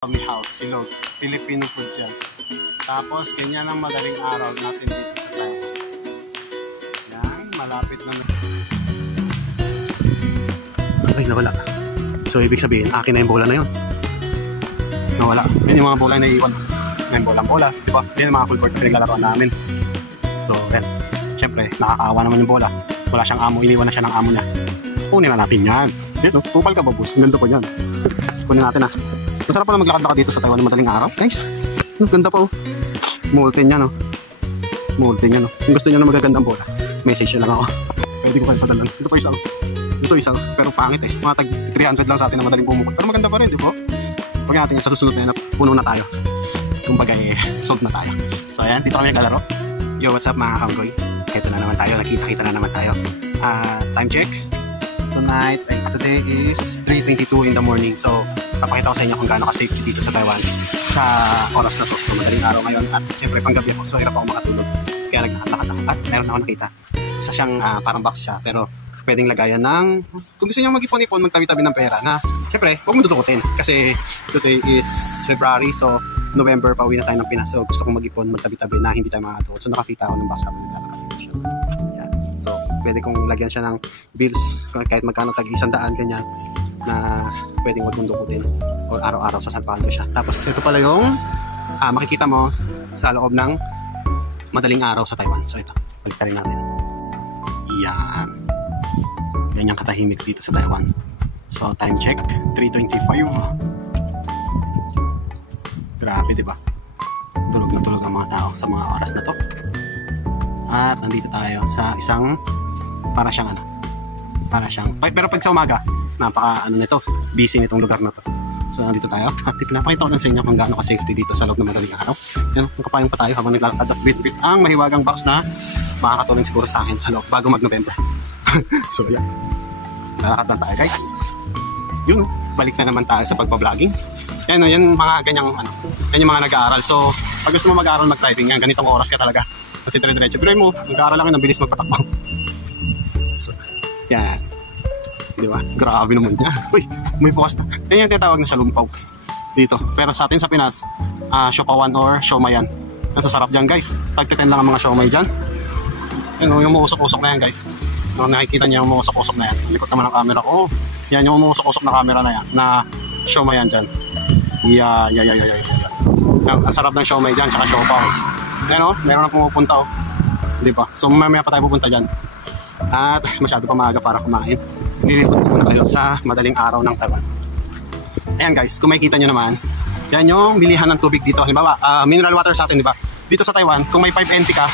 Kami house, silog, Filipino food yan. Tapos ganyan ang madaling araw natin dito sa Taiwan. Yan, malapit na. Ay, nawala. So ibig sabihin, akin na yung bola na yun. Nawala. Yan yung mga bola na iiwan. May bola, diba? Yan yung mga full court na naglalaro namin. So, yan. Siyempre, nakakaawa naman yung bola. Wala siyang amo, iniwan na siya ng amo niya. Kunin na natin yan. Yan, tupal ka ba, boss? Ang ganda po yan. Kunin natin na. Masarap pa na maglakad-lakad dito sa Taiwan ng madaling araw, guys. Ganda pa, oh. Multi niya, no? Multi niya, no? Kung gusto niyo na magagandang bola, message nyo lang ako. Pwede ko kayo padalan. Ito pa isa, oh. Ito isa, oh. Pero pangit, eh. Mga tag 300 lang sa atin na madaling pumukot. Pero maganda pa rin, di ba? Pag natin yan sa susunod na puno na tayo. Kumbaga, sold na tayo. So, ayan. Dito kami naglalaro. Yo, what's up, mga kamgoy? Ito na naman tayo. Nakita-kita na naman tayo. Time check. Tonight, today is 3:22 in the morning. So, papakita ko sa inyo kung gaano ka-safety dito sa Taiwan sa oras na to. So madaling araw ngayon at syempre panggabi ako, so hirap ako makatulog. Kaya naglalakad ako at meron ako nakita. Isa siyang parang box siya pero pwedeng lagayan ng, kung gusto niyo mag-ipon-ipon, magtabi-tabi ng pera na syempre huwag mo dudukutin kasi today is February, so November pa uwi na tayo ng Pinas. So gusto kong mag-ipon, magtabi-tabi na hindi tayo makatulog. So nakakita ako ng box habang naglalakad siya. Yan. So pwede kong lagyan siya ng bills kahit magkano tag-100 ganyan na pwedeng huwag mong dukutin o araw-araw sasalpakan ko siya. Tapos ito pala yung makikita mo sa loob ng madaling araw sa Taiwan. So ito, baliktarin natin. Yan. Ganyan katahimik dito sa Taiwan. So time check, 3:25. Grabe, diba? Tulog na tulog ang mga tao sa mga oras na to. At nandito tayo sa isang para siyang pero pag sa umaga napaka nito, busy nitong lugar na to. So nandito tayo at pinapakita ko lang sa inyo kung gaano ka-safety dito sa loob ng madaling araw. Yan, nakapayong pa tayo habang naglalakad at bit-bit ang mahiwagang box na makakatulong siguro sa akin sa loob bago mag-November. So yan, lalakad lang tayo, guys. Yun, balik na naman tayo sa pagpa-vlogging. Yan, yan mga ganyang yan yung mga nag-aaral. So pag gusto mo mag-aaral, mag-driving, yan, ganitong oras ka talaga kasi dire-diretso. Pero mo, nag-aaral lang yun, ang bilis magpatakbo. So yan, diba? Grabe naman niya. Uy, may bukas na. Yan yung tinatawag na siya lumpaw dito. Pero sa atin sa Pinas, siopawan or siomay yan. Nasasarap dyan, guys. Tag-10 lang ang mga siomay dyan. Yan, yung muusok-usok na yan, guys. So, nakikita niya yung muusok-usok na yan. Likot naman ang camera ko. Yan yung muusok-usok na camera na yan. Na siomay yan dyan. Ang sarap ng siomay dyan, tsaka siopaw. Yan, meron na pumupunta, diba? So, mamaya pa tayo pupunta dyan. At masyado pa maaga para kumain. Nililipot ko muna kayo sa madaling araw ng Taiwan. Ayan, guys, kung makikita nyo naman, yan yung bilihan ng tubig dito. Halimbawa, mineral water sa atin, diba? Dito sa Taiwan, kung may 5 NT ka,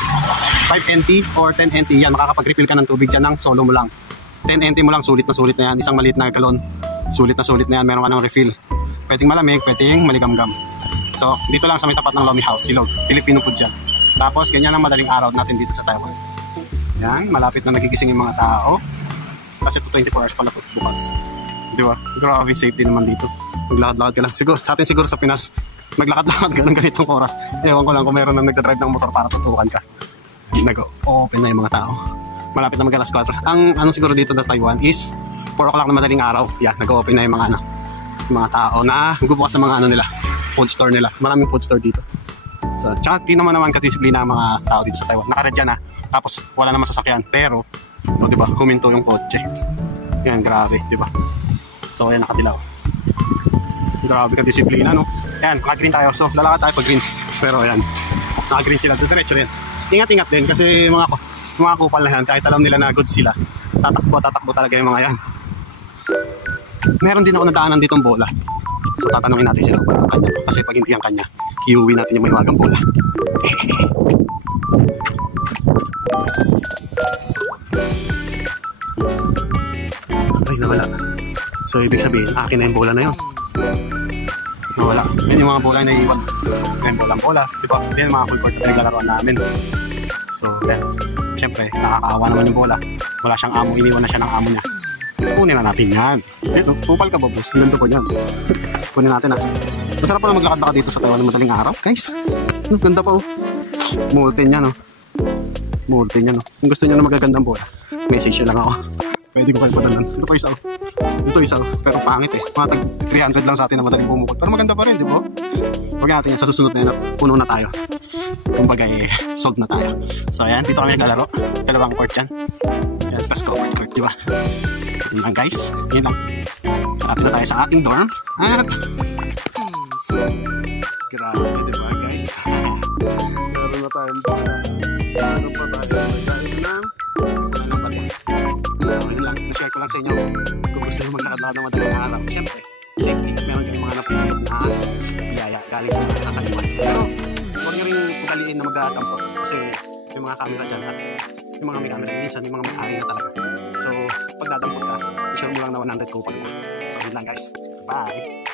5 NT or 10 NT, yan, makakapag-refill ka ng tubig dyan ng solo mo lang. 10 NT mo lang, sulit na yan. Isang maliit na galon, sulit na yan, meron ka ng refill. Pwedeng malamig, pwedeng maligamgam. So, dito lang sa may tapat ng Lomi House, silog, Filipino food yan. Tapos, ganyan ang madaling araw natin dito sa Taiwan. Yan, malapit na nagigising yung mga tao. Kasi 24 hours pala bukas. Di ba? Grabe safety naman dito. Maglakad-lakad ka lang. Siguro, sa atin siguro sa Pinas, maglakad-lakad ka ng ganitong oras. Ewan ko lang kung meron nang nagdadrive ng motor para tutukan ka. Nag-open na yung mga tao. Malapit na mag-alas 4. Ang siguro dito sa Taiwan is 4 o'clock na madaling araw. Yan, nag-open na yung mga tao na magbubukas sa mga nila, food store nila. Maraming food store dito. So, tsaka di naman kadisiplina ang mga tao dito sa Taiwan. Nakared yan, tapos wala naman sasakyan. Pero, so, diba, huminto yung kotse. Yan, grabe, diba? So, ayan, nakadilaw. Grabe ka disiplina, no? Yan, naka-green tayo. So, lalakad tayo pag green. Pero, ayan, naka-green sila. Diretso rin. Ingat-ingat din kasi mga kupal na yan, kahit alam nila na good sila, tatakbo talaga yung mga yan. Meron din ako nadaanan ditong bola. So, tatanungin natin sila kung kanya to. Kasi pag hindi ang kanya, iuwi natin yung may wagang bola. Ay, nawala. So, ibig sabihin, akin na yung bola na yun. Nawala. Yan yung mga bola na iiwan. Yan, bola. Diba? Yan yung mga full court na naglalaroan namin. So, yan. Siyempre, nakakaawa naman yung bola. Wala siyang amo. Iniwan na siya ng amo niya. Kunin na natin yan. Ito, tupal ka ba, boss? Ganda ko yan. Kunin natin, Masarap pa na maglakad-lakad dito sa Taiwan ng madaling araw, guys. Ganda pa, Multi niya, Multi niya, Kung gusto niyo na magagandang bola, message nyo lang ako. Pwede ko kayo padalan. Ito pa isa, Ito isa, pero pangit eh. Mga tag 300 lang sa atin na madaling bumukod. Pero maganda pa rin, di ba? Huwag natin yan sa susunod na yun, puno na tayo. Kumbaga eh, sold na tayo. So ayan, dito kami naglalaro. Dalawang court yan. Yan, tapos court, di ba? Yun lang guys, yun lang. Hanapin na tayo sa ating dorm. At grabe, di ba guys? Meron na tayong bola. Meron pa tayo. Nagkain lang. Wala lang pala. So yun lang, na-share ko lang sa inyo. Kung gusto nyo maglakad-lakad ng madaling araw, syempre, safety. Meron kayong mga napulot na biyaya galing sa mga kakaliwan. Pero huwag nyo rin ugaliin na mag-atampot. Kasi yung mga camera dyan at yung mga may camera, minsan yung mga may-ari na talaga. So pag dadampot ka, i-share mo lang na 100 ko pa nila. So yun lang guys. Bye!